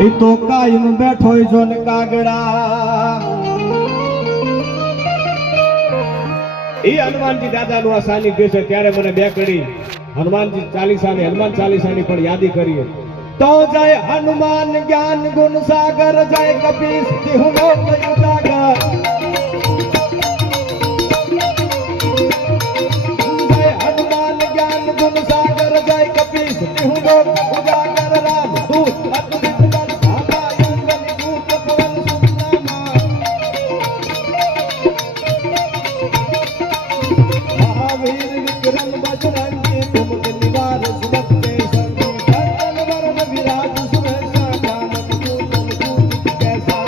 એ તો કાયમ બેઠો જો ને કાગડા એ હનુમાનજી દાદાનું આ સાનિધ્ય છે ત્યારે મને બે કડી હનુમાનજી ચાલીસાની હનુમાન ચાલીસાની પણ યાદી કરીએ તો જય હનુમાન જ્ઞાન ગુણ સાગર જય કપીશ તિહુનો સાગર જય હનુમાન જ્ઞાન ગુણ સાગર જય કપીશ તિહુનો ઉજાગર રામ દૂત અદ્ભુત બલ ભાગા યુગની દૂત પવન સુનામા મહાવીર વિક્રમ બજરંगी तुम निवार सुमत के संगी कंचन वरण विराज सुरेशा कानन कूटन कूट कैसा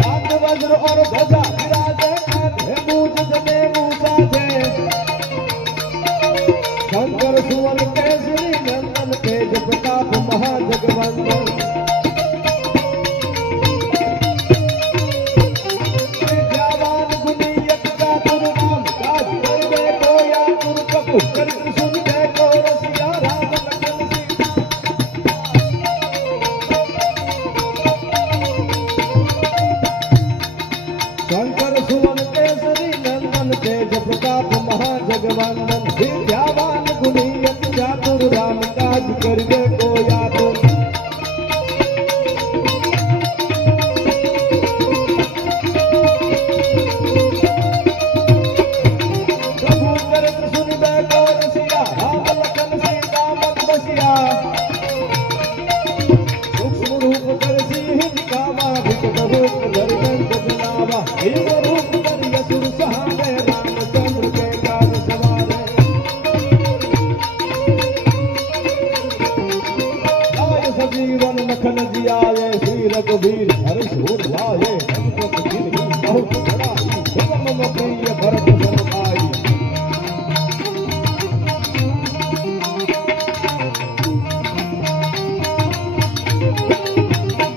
हाथ वज्र और ध्वजा विराजे कांधे मूज जने मूसा थे शंकर सुवन केसरी नंदन तेज प्रताप महाजगवंदन शंकर सुवन केसरी नंदन तेज प्रताप महाजगवंदन विद्यावान गुणी अति चातुर राम काज करिबे को यातुर प्रभु चरित्र सुनिबे को रसिया राम लखन सीता मन बसिया सूक्ष्म रूप करसी हिंकावा विकट रूप धरि जनावा एक रूप धरि असुर सहारे रामचंद्र के काज सवारे आय सजीवन मखन जियाए श्री रघुवीर हरि सूर लाए रघुपत गिरहि बहुत बड़ाई सुगम प्रिय भरत सन भाई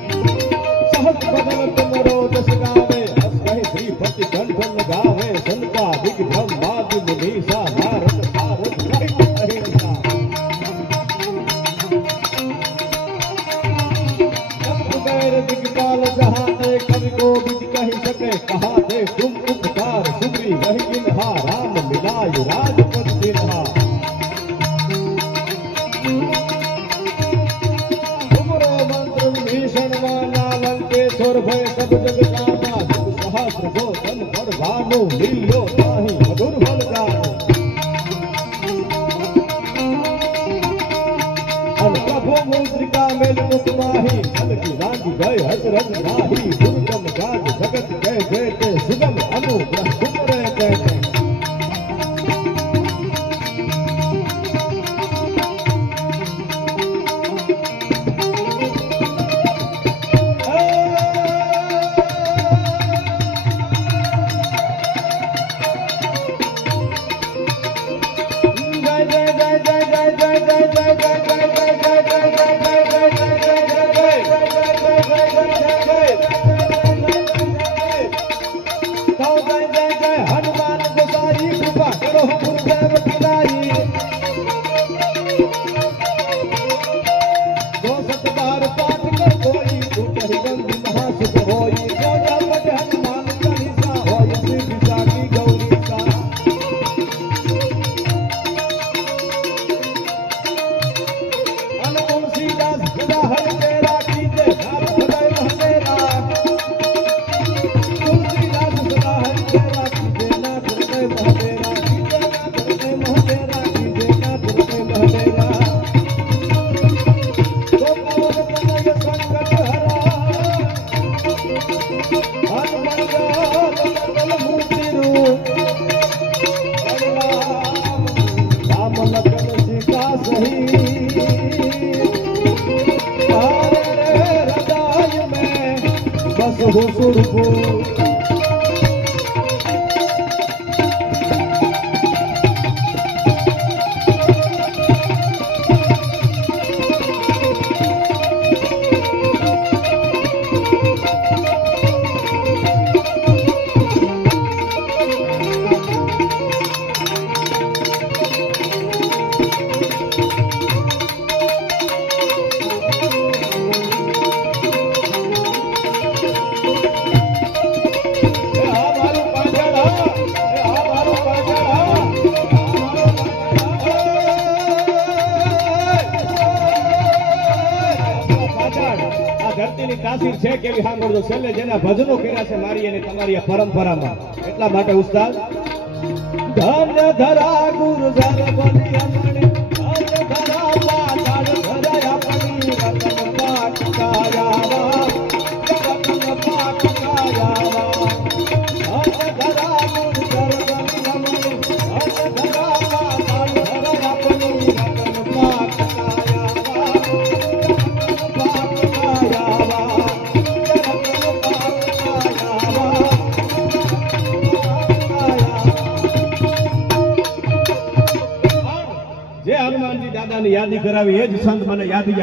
सहस्र बदन तुम रोजस गावे श्रीपति कंठन गावे संता दिग ब्रह्मादि मुनीसा नारद सारद सहित अहिंसा गैर दिगपाल जहाते कवि को विद कहि सके कहा दे तुम उपकार सुग्री वही गिनहा राम मिलाय राजपद दिनहा तुमरो मंत्र भीषण माना लंकेश्वर भय सब जग कामा सहस्र जो तन पर भानु लीलो ताहि मधुर बल जानो अन प्रभु मुद्रिका मेल मुख माही जल की रांगी गए हजरत नाही दुर्गम गाज जगत के जेते सुगम अनुग्रह तुमरे कहते हनुमान गोसाई कृपा करो गुरुदेव खिलाई दो सत बार पाठ कर कोई उठहि बंदी महासुख होई जो जपट हनुमान चालीसा होई सिद्धि साकी गौरी सा अन तुलसीदास सदा हर तेरा कीजे नाथ सदैव हमेरा तुलसीदास सदा हर तेरा कीजे नाथ सदैव हमेरा कीजे नाथ सदैव हमेरा कीजे नाथ सदैव हमेरा तो पवन तनय संकट हरा हनुमान मंगल मूर्ति रूप राम लखन सीता सही हृदय में बस हो सुरभू ધરતીની તાસીર છે કેવી સાંભળજો છેલ્લે જેના ભજનો કર્યા છે મારી અને તમારી આ પરંપરામાં એટલા માટે ઉસ્તાદ ધન્ય ધરા ગુરુ ધર બની અમણી ધન્ય ધરા પાતાળ ધરાયા પડી રતન પાક કાયાવા રતન પાક કાયાવા ધન્ય ધરા ગુરુ ધર બની અમણી ધન્ય ધરા પાતાળ ધરાયા પડી રતન પાક કાયાવા રતન પાક કાયાવા રતન પાક કાયાવા જે હનુમાનજી દાદાની યાદી કરાવી એ જ સંત મને યાદી